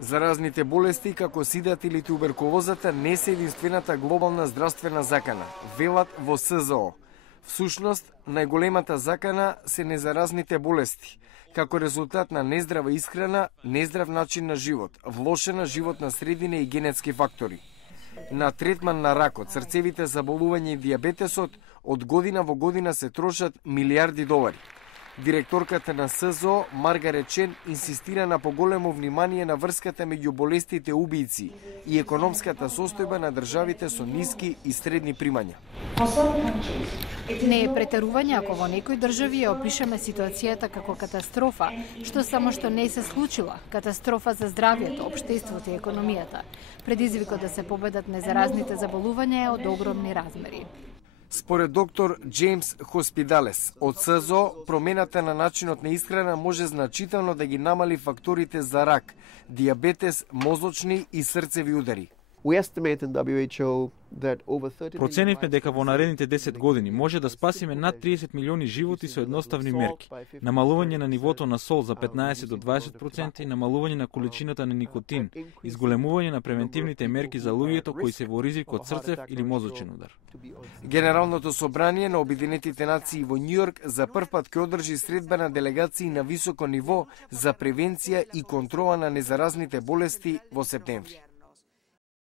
Заразните болести, како сидат или туберкулозата, не се единствената глобална здравствена закана, велат во СЗО. Всушност, најголемата закана се незаразните болести, како резултат на нездрава исхрана, нездрав начин на живот, влошена животна средина и генетски фактори. На третман на ракот, срцевите заболувања и дијабетесот од година во година се трошат милиарди долари. Директорката на СЗО, Маргарет Чен, инсистира на поголемо внимание на врската меѓу болестите убијци и економската состојба на државите со ниски и средни примања. Не е претерување ако во некои држави ја опишеме ситуацијата како катастрофа, што не се случила, катастрофа за здравјето, општеството и економијата. Предизвикот да се победат незаразните заболувања е од огромни размери. Според доктор Джеймс Хоспидалес од СЗО, промената на начинот на исхрана може значително да ги намали факторите за рак, дијабетес, мозочни и срцеви удари. Проценивме дека во наредните 10 години може да спасиме над 30 милиони животи со едноставни мерки. Намалување на нивото на сол за 15 до 20%, намалување на количината на никотин, изголемување на превентивните мерки за луѓето кои се во ризик од срцев или мозочен удар. Генералното собрание на Обединетите нации во Њујорк за прв пат ќе одржи средба на делегации на високо ниво за превенција и контрола на незаразните болести во септември.